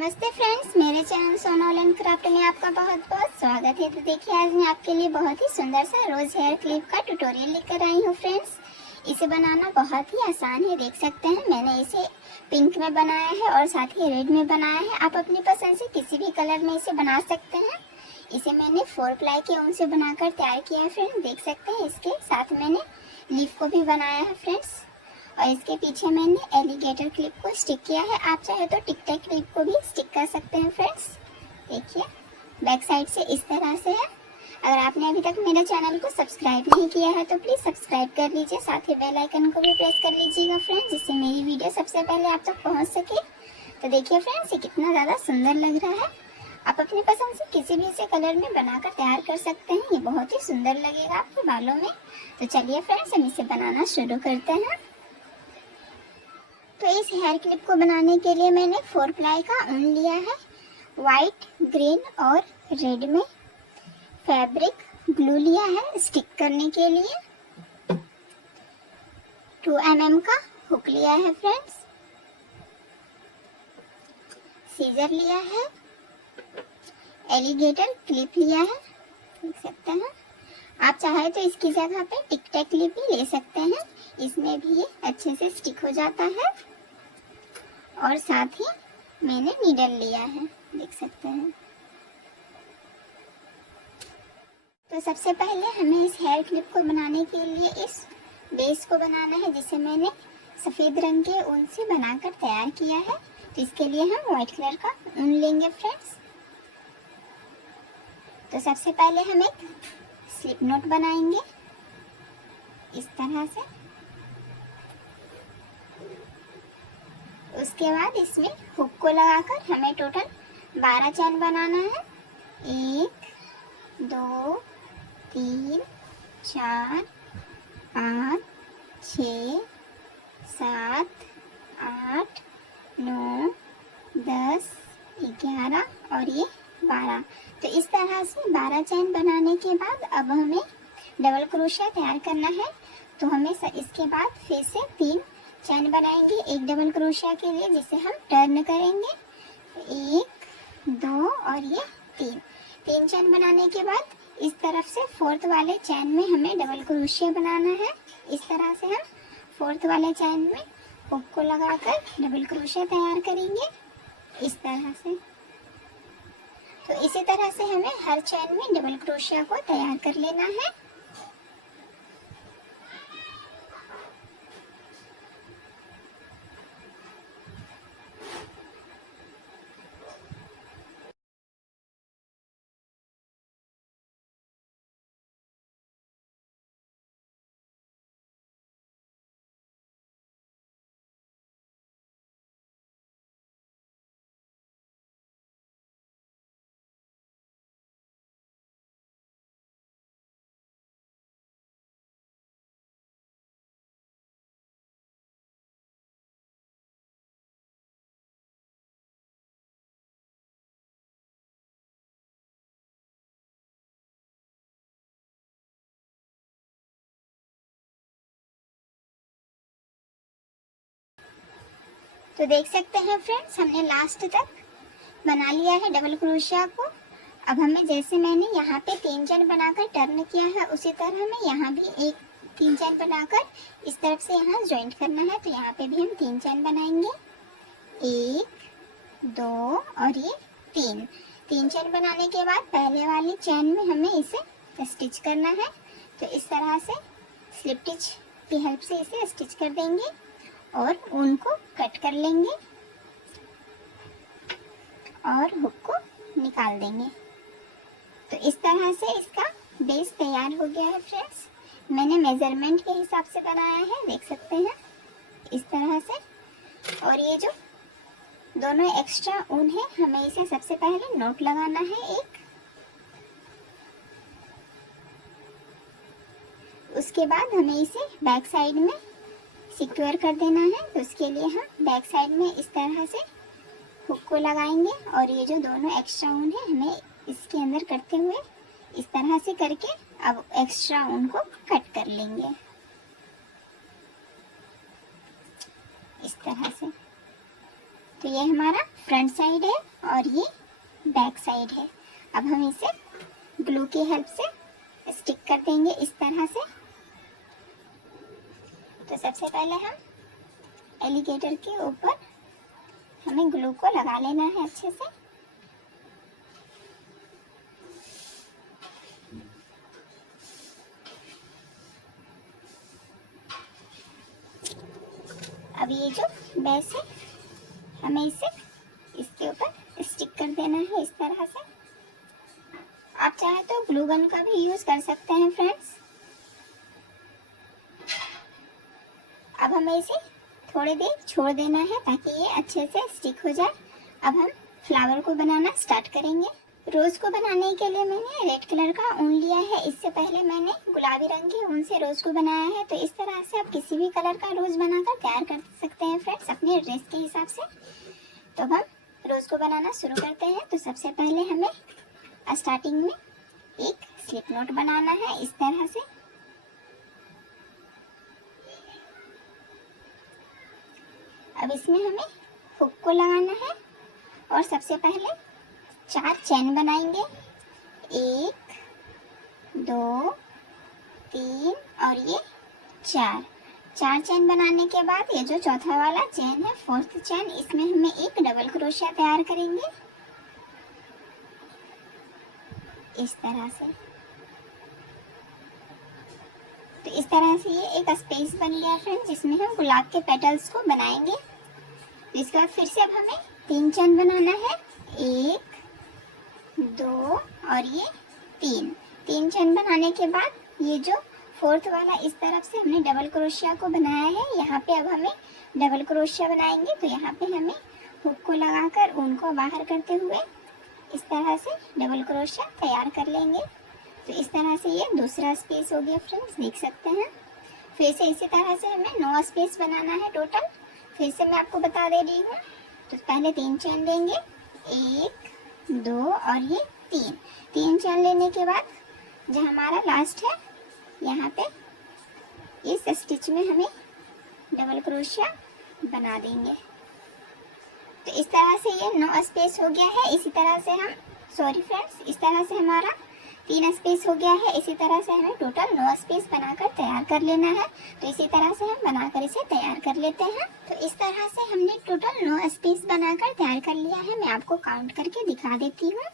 नमस्ते फ्रेंड्स, मेरे channel Sonal and craft में आपका बहुत बहुत स्वागत है। तो देखिए, आज मैं आपके लिए बहुत ही सुंदर सा रोज हेयर क्लिप का ट्यूटोरियल लेकर आई हूँ फ्रेंड्स। इसे बनाना बहुत ही आसान है। देख सकते हैं, मैंने इसे पिंक में बनाया है और साथ ही रेड में बनाया है। आप अपनी पसंद से किसी भी कलर में इसे बना सकते हैं। इसे मैंने 4 प्लाई के ऊन से बनाकर तैयार किया है फ्रेंड्स। देख सकते हैं, इसके साथ मैंने लीफ को भी बनाया है फ्रेंड्स। और इसके पीछे मैंने एलिगेटर क्लिप को स्टिक किया है। आप चाहे तो टिक टैक क्लिप को भी स्टिक कर सकते हैं फ्रेंड्स। देखिए, बैक साइड से इस तरह से है। अगर आपने अभी तक मेरे चैनल को सब्सक्राइब नहीं किया है तो प्लीज़ सब्सक्राइब कर लीजिए, साथ ही बेल आइकन को भी प्रेस कर लीजिएगा फ्रेंड्स, जिससे मेरी वीडियो सबसे पहले आप तक पहुंच सके। तो देखिए फ्रेंड्स, ये कितना ज़्यादा सुंदर लग रहा है। आप अपनी पसंद से किसी भी इसे कलर में बनाकर तैयार कर सकते हैं। ये बहुत ही सुंदर लगेगा आपके बालों में। तो चलिए फ्रेंड्स, हम इसे बनाना शुरू करते हैं। तो इस हेयर क्लिप को बनाने के लिए मैंने 4 प्लाई का ऊन लिया है। वाइट, ग्रीन और रेड में फैब्रिक ग्लू लिया है स्टिक करने के लिए। 2 mm का हुक लिया है फ्रेंड्स। सीजर लिया है। एलिगेटर क्लिप लिया है, देख सकते हैं। आप चाहे तो इसकी जगह पे टिक टैक क्लिप भी ले सकते हैं, इसमें भी ये अच्छे से स्टिक हो जाता है। और साथ ही मैंने नीडल लिया है, देख सकते हैं। तो सबसे पहले हमें इस हेयर क्लिप को बनाने के लिए इस बेस को बनाना है, जिसे मैंने सफ़ेद रंग के ऊन से बनाकर तैयार किया है। तो इसके लिए हम व्हाइट कलर का ऊन लेंगे फ्रेंड्स। तो सबसे पहले हम एक स्लिप नोट बनाएंगे इस तरह से। उसके बाद इसमें हुक को लगाकर हमें टोटल 12 चैन बनाना है। 1 2 3 4 5 6 7 8 9 10 11 और ये 12। तो इस तरह से 12 चैन बनाने के बाद अब हमें डबल क्रोशिया तैयार करना है। तो हमें इसके बाद फिर से 3 चैन बनाएंगे एक डबल क्रोशिया के लिए, जिसे हम टर्न करेंगे। 1 2 और ये 3 चैन बनाने के बाद इस तरफ से 4th वाले चैन में हमें डबल क्रोशिया बनाना है। इस तरह से हम 4th वाले चैन में हुक को लगाकर डबल क्रोशिया तैयार करेंगे इस तरह से। तो इसी तरह से हमें हर चैन में डबल क्रोशिया को तैयार कर लेना है। तो देख सकते हैं फ्रेंड्स, हमने लास्ट तक बना लिया है डबल क्रोशिया को। अब हमें, जैसे मैंने यहाँ पे 3 चैन बनाकर टर्न किया है, उसी तरह हमें यहाँ भी एक 3 चैन बनाकर इस तरफ से यहाँ ज्वाइंट करना है। तो यहाँ पे भी हम 3 चैन बनाएंगे। 1 2 और ये 3 चैन बनाने के बाद पहले वाली चैन में हमें इसे स्टिच करना है। तो इस तरह से स्लिप स्टिच की हेल्प से इसे स्टिच कर देंगे और ऊन को कट कर लेंगे और हुक को निकाल देंगे। तो इस तरह से इसका बेस तैयार हो गया है फ्रेंड्स। मैंने मेजरमेंट के हिसाब से बनाया है, देख सकते हैं इस तरह से। और ये जो दोनों एक्स्ट्रा ऊन है, हमें इसे सबसे पहले नोट लगाना है एक। उसके बाद हमें इसे बैक साइड में सिक्योर कर देना है। तो उसके लिए हम बैक साइड में इस तरह से हुक को लगाएंगे और ये जो दोनों एक्स्ट्रा ऊन है, हमें इसके अंदर करते हुए इस तरह से करके अब एक्स्ट्रा ऊन को कट कर लेंगे इस तरह से। तो ये हमारा फ्रंट साइड है और ये बैक साइड है। अब हम इसे ग्लू की हेल्प से स्टिक कर देंगे इस तरह से। तो सबसे पहले हम एलिगेटर के ऊपर हमें ग्लू को लगा लेना है अच्छे से। अब ये जो बेस है हमें इसे इसके ऊपर स्टिक कर देना है इस तरह से। आप चाहे तो ग्लू गन का भी यूज कर सकते हैं फ्रेंड्स। अब हमें इसे थोड़ी देर छोड़ देना है ताकि ये अच्छे से स्टिक हो जाए। अब हम फ्लावर को बनाना स्टार्ट करेंगे। रोज को बनाने के लिए मैंने रेड कलर का ऊन लिया है। इससे पहले मैंने गुलाबी रंग के ऊन से रोज को बनाया है। तो इस तरह से आप किसी भी कलर का रोज बनाकर तैयार कर सकते हैं फ्रेंड्स अपने ड्रेस के हिसाब से। तो अब हम रोज को बनाना शुरू करते हैं। तो सबसे पहले हमें स्टार्टिंग में एक स्लिप नोट बनाना है इस तरह से। अब इसमें हमें हुक को लगाना है और सबसे पहले 4 चेन बनाएंगे। 1 2 3 और ये 4 चेन बनाने के बाद ये जो चौथा वाला चेन है, 4th चेन, इसमें हमें एक डबल क्रोशिया तैयार करेंगे इस तरह से। तो इस तरह से ये एक स्पेस बन गया फ्रेंड्स जिसमें हम गुलाब के पेटल्स को बनाएंगे। तो इसके बाद फिर से अब हमें 3 चेन बनाना है। 1 2 और ये 3 चेन बनाने के बाद ये जो 4th वाला इस तरफ से हमने डबल क्रोशिया को बनाया है, यहाँ पे अब हमें डबल क्रोशिया बनाएंगे। तो यहाँ पे हमें हुक को लगाकर ऊन को बाहर करते हुए इस तरह से डबल क्रोशिया तैयार कर लेंगे। तो इस तरह से ये दूसरा स्पेस हो गया फ्रेंड्स, देख सकते हैं। फिर से इसी तरह से हमें 9 स्पेस बनाना है टोटल। फिर से मैं आपको बता दे रही हूँ। तो पहले 3 चेन लेंगे, 1 2 और ये 3 चेन लेने के बाद जो हमारा लास्ट है यहाँ पे इस स्टिच में हमें डबल क्रोशिया बना देंगे। तो इस तरह से ये 9 स्पेस हो गया है। इसी तरह से हम इस तरह से हमारा 3 स्पेस हो गया है। इसी तरह से हमें टोटल 9 स्पेस बनाकर तैयार कर लेना है। तो इसी तरह से हम बनाकर इसे तैयार कर लेते हैं। तो इस तरह से हमने टोटल 9 स्पेस बनाकर तैयार कर लिया है। मैं आपको काउंट करके दिखा देती हूँ।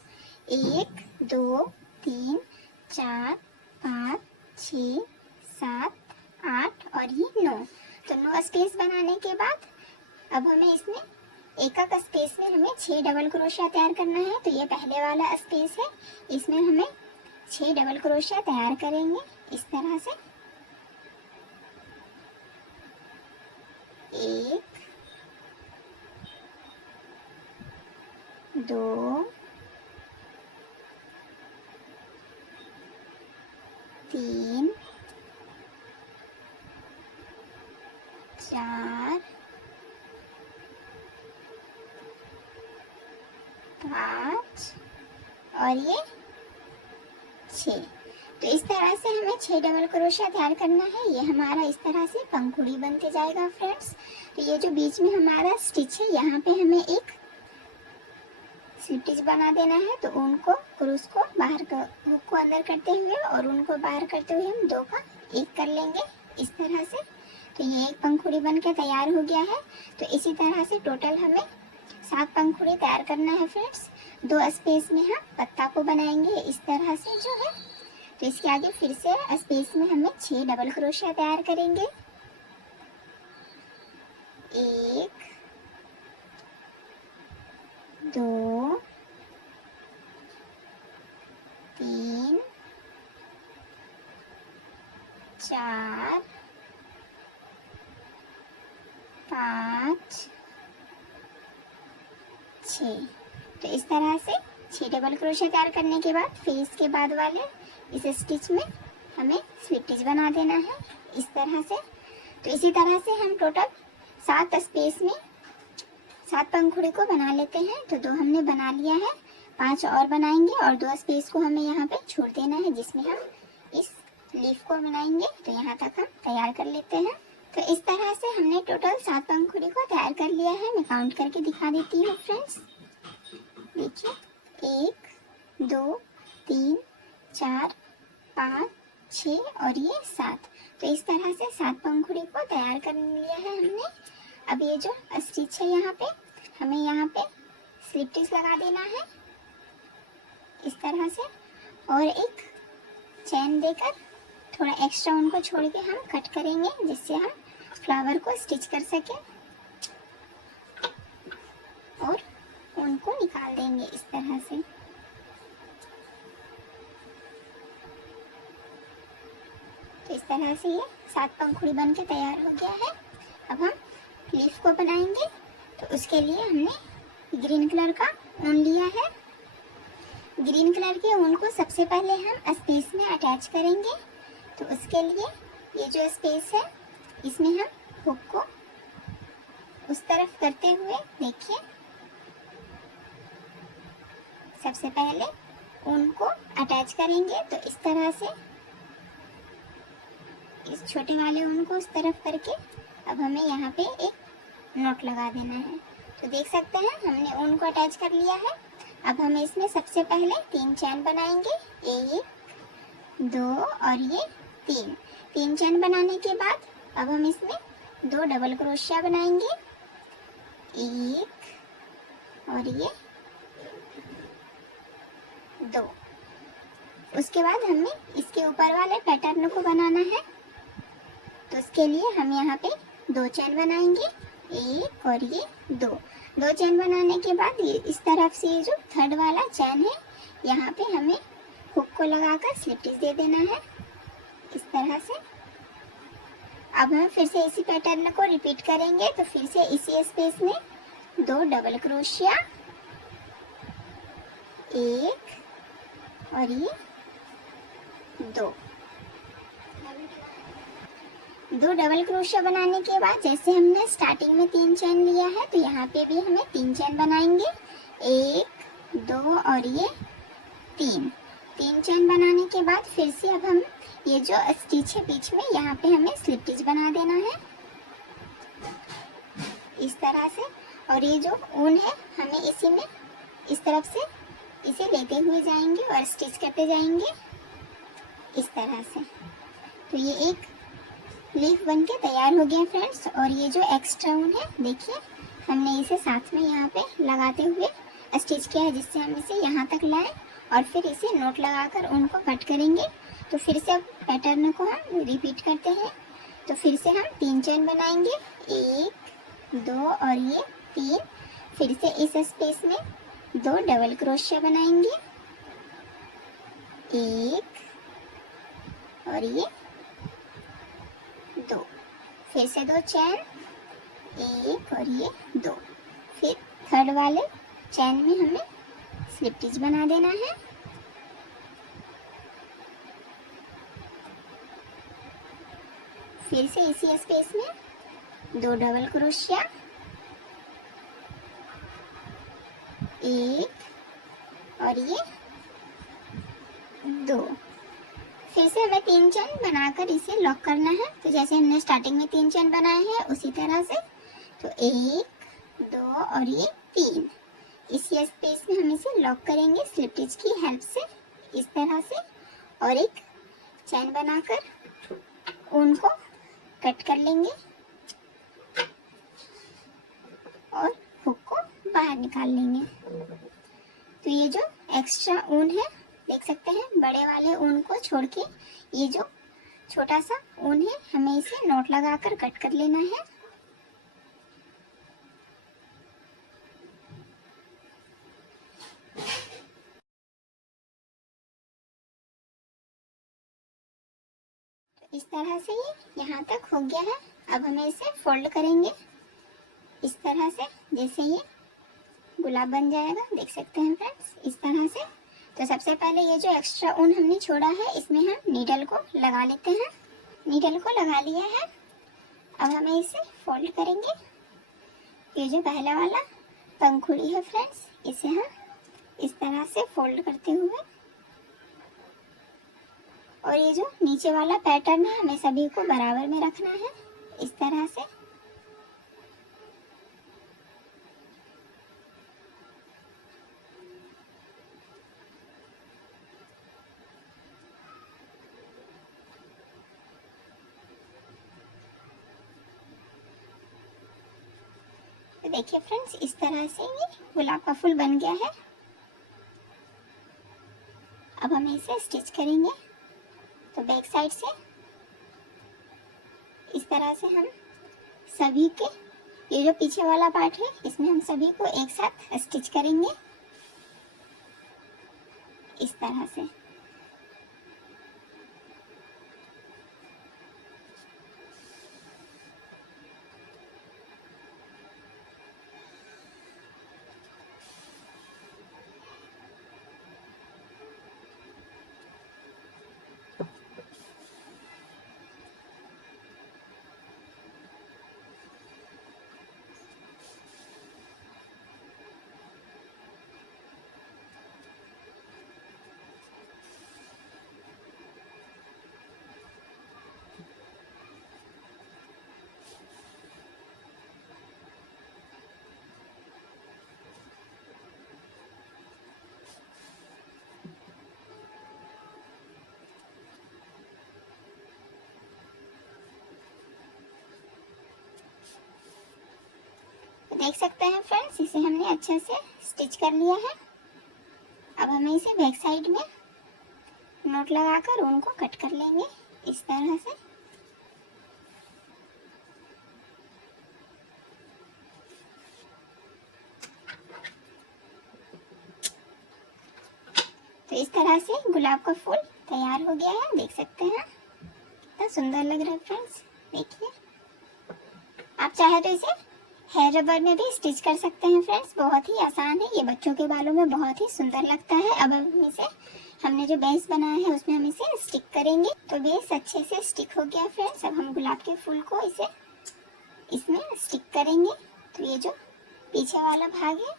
1 2 3 4 5 6 7 8 और ये 9। तो 9 स्पेस बनाने के बाद अब हमें इसमें एक स्पेस में हमें 6 डबल क्रोशिया तैयार करना है। तो ये पहले वाला स्पेस है, इसमें हमें 6 डबल क्रोशिया तैयार करेंगे इस तरह से। 1 2 3 4 5 और ये 6। तो इस तरह से हमें 6 डबल क्रोशिया तैयार करना है। ये हमारा इस तरह से पंखुड़ी बनते जाएगा फ्रेंड्स। तो ये जो बीच में हमारा स्टिच है यहाँ पे हमें एक स्टिच बना देना है। तो ऊन को क्रूस को बाहर हुक को अंदर करते हुए और ऊन को बाहर करते हुए हम 2 का 1 कर लेंगे इस तरह से। तो ये एक पंखुड़ी बन के तैयार हो गया है। तो इसी तरह से टोटल हमें 7 पंखुड़ी तैयार करना है फ्रेंड्स। 2 स्पेस में हम पत्ता को बनाएंगे इस तरह से जो है। तो इसके आगे फिर से स्पेस में हमें 6 डबल क्रोशिया तैयार करेंगे। 1 2 3 4 5 6। तो इस तरह से 6 डबल क्रोशिया तैयार करने के बाद फिर इसके बाद वाले इस स्टिच में हमें स्लिप बना देना है इस तरह से। तो इसी तरह से हम टोटल 7 स्पेस में 7 पंखुड़ी को बना लेते हैं। तो 2 हमने बना लिया है, 5 और बनाएंगे और 2 स्पेस को हमें यहाँ पे छोड़ देना है जिसमें हम इस लीफ को बनाएंगे। तो यहाँ तक हम तैयार कर लेते हैं। तो इस तरह से हमने टोटल 7 पंखुड़ी को तैयार कर लिया है। मैं काउंट करके दिखा देती हूँ फ्रेंड्स। देखिए 1 2 3 4 5 6 और ये 7। तो इस तरह से 7 पंखुड़ी को तैयार कर लिया है हमने। अब ये जो स्टिच है यहाँ पे हमें यहाँ पे स्लिप स्टिच लगा देना है इस तरह से, और एक चैन देकर थोड़ा एक्स्ट्रा ऊन को छोड़ के हम कट करेंगे जिससे हम फ्लावर को स्टिच कर सकें, और ऊन को निकाल देंगे इस तरह से। तो इस तरह से ये 7 पंखुड़ी बन के तैयार हो गया है। अब हम लीफ को बनाएंगे। तो उसके लिए हमने ग्रीन कलर का ऊन लिया है। ग्रीन कलर के ऊन को सबसे पहले हम स्पेस में अटैच करेंगे। तो उसके लिए ये जो स्पेस है इसमें हम हुक को उस तरफ करते हुए देखिए सबसे पहले ऊन को अटैच करेंगे। तो इस तरह से इस छोटे वाले ऊन को उस तरफ करके अब हमें यहाँ पे एक नॉट लगा देना है। तो देख सकते हैं हमने ऊन को अटैच कर लिया है। अब हम इसमें सबसे पहले 3 चैन बनाएंगे, 1 2 और ये 3 चैन बनाने के बाद अब हम इसमें 2 डबल क्रोशिया बनाएंगे, 1 और ये 2। उसके बाद हमें इसके ऊपर वाले पैटर्न को बनाना है। तो उसके लिए हम यहाँ पे 2 चैन बनाएंगे, 1 और ये 2 चैन बनाने के बाद ये इस तरफ से ये जो थर्ड वाला चैन है यहाँ पे हमें हुक को लगाकर स्लिप स्टिच दे देना है इस तरह से। अब हम फिर से इसी पैटर्न को रिपीट करेंगे। तो फिर से इसी स्पेस में 2 डबल क्रोशिया, 1 और ये 2 डबल क्रोशिया बनाने के बाद जैसे हमने स्टार्टिंग में 3 चैन लिया है तो यहाँ पे भी हमें 3 चैन बनाएंगे, 1 2 और ये 3 चैन बनाने के बाद फिर से अब हम ये जो स्टिच है बीच में यहाँ पे हमें स्लिप स्टिच बना देना है इस तरह से। और ये जो ऊन है हमें इसी में इस तरफ से इसे लेते हुए जाएंगे और स्टिच करते जाएंगे इस तरह से। तो ये एक लीफ बन के तैयार हो गया फ्रेंड्स। और ये जो एक्स्ट्रा ऊन है देखिए हमने इसे साथ में यहाँ पे लगाते हुए स्टिच किया है जिससे हम इसे यहाँ तक लाए और फिर इसे नोट लगाकर ऊन को कट करेंगे। तो फिर से अब पैटर्न को हम रिपीट करते हैं। तो फिर से हम 3 चैन बनाएंगे, 1 2 और ये 3। फिर से इस स्पेस में 2 डबल क्रोशिया बनाएंगे, 1 और ये 2। फिर से 2 चैन, 1 और ये 2। फिर थर्ड वाले चैन में हमें स्लिप स्टिच बना देना है। फिर से इसी स्पेस में 2 डबल क्रोशिया, 1 और ये 2। फिर से हमें 3 चैन बनाकर इसे लॉक करना है। तो जैसे हमने स्टार्टिंग में 3 चैन बनाए हैं उसी तरह से। तो 1 2 और ये 3 इसी स्पेस में हम इसे लॉक करेंगे स्लिप स्टिच की हेल्प से इस तरह से, और एक चैन बनाकर ऊन को कट कर लेंगे और हुक को बाहर निकाल लेंगे। तो ये जो एक्स्ट्रा ऊन है देख सकते हैं बड़े वाले ऊन को छोड़ के ये जो छोटा सा ऊन है हमें इसे नॉट लगाकर कट कर लेना है। इस तरह से ये यहाँ तक हो गया है। अब हमें इसे फोल्ड करेंगे इस तरह से, जैसे ये गुलाब बन जाएगा देख सकते हैं फ्रेंड्स इस तरह से। तो सबसे पहले ये जो एक्स्ट्रा ऊन हमने छोड़ा है इसमें हम नीडल को लगा लेते हैं। नीडल को लगा लिया है। अब हमें इसे फोल्ड करेंगे। ये जो पहला वाला पंखुड़ी है फ्रेंड्स इसे हम इस तरह से फोल्ड करते हुए, और ये जो नीचे वाला पैटर्न है हमें सभी को बराबर में रखना है इस तरह से। तो देखिए फ्रेंड्स, इस तरह से ये गुलाब का फूल बन गया है। अब हम इसे स्टिच करेंगे। तो बैक साइड से इस तरह से हम सभी के, ये जो पीछे वाला पार्ट है इसमें हम सभी को एक साथ स्टिच करेंगे इस तरह से। देख सकते हैं फ्रेंड्स, इसे हमने अच्छे से स्टिच कर लिया है। अब हमें इसे बैक साइड में नोट लगाकर ऊन को कट कर लेंगे इस तरह से। तो इस तरह से गुलाब का फूल तैयार हो गया है, देख सकते हैं कितना सुंदर लग रहा है फ्रेंड्स। देखिए, आप चाहे तो इसे हेयर रबर में भी स्टिच कर सकते हैं फ्रेंड्स, बहुत ही आसान है। ये बच्चों के बालों में बहुत ही सुंदर लगता है। अब हम इसे, हमने जो बेस बनाया है उसमें हम इसे स्टिक करेंगे। तो बेस अच्छे से स्टिक हो गया फ्रेंड्स। अब हम गुलाब के फूल को इसे इसमें स्टिक करेंगे। तो ये जो पीछे वाला भाग है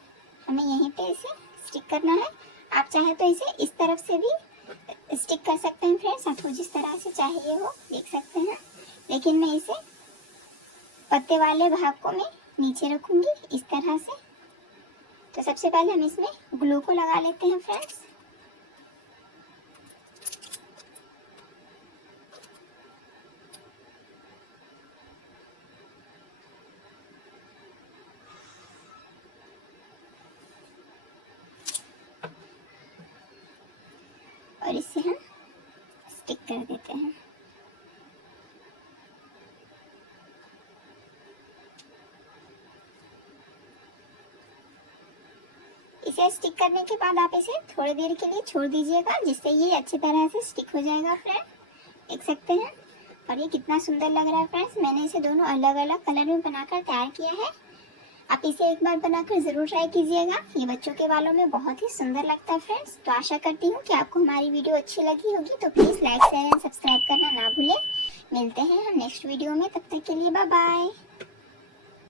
हमें यहीं पे इसे स्टिक करना है। आप चाहे तो इसे इस तरफ से भी स्टिक कर सकते हैं फ्रेंड्स, आपको जिस तरह से चाहिए हो, देख सकते हैं। लेकिन मैं इसे पत्ते वाले भाग को मैं नीचे रखूंगी इस तरह से। तो सबसे पहले हम इसमें ग्लू को लगा लेते हैं फ्रेंड्स। और इसे हम स्टिक कर देते हैं। इसे स्टिक करने के बाद आप इसे थोड़ी देर के लिए छोड़ दीजिएगा, जिससे ये अच्छी तरह से स्टिक हो जाएगा फ्रेंड, देख सकते हैं। और ये कितना सुंदर लग रहा है फ्रेंड्स। मैंने इसे दोनों अलग अलग कलर में बनाकर तैयार किया है। आप इसे एक बार बनाकर ज़रूर ट्राई कीजिएगा, ये बच्चों के बालों में बहुत ही सुंदर लगता है फ्रेंड्स। तो आशा करती हूँ कि आपको हमारी वीडियो अच्छी लगी होगी। तो please like share and subscribe करना ना भूलें। मिलते हैं हम नेक्स्ट वीडियो में, तब तक के लिए बाय बाय।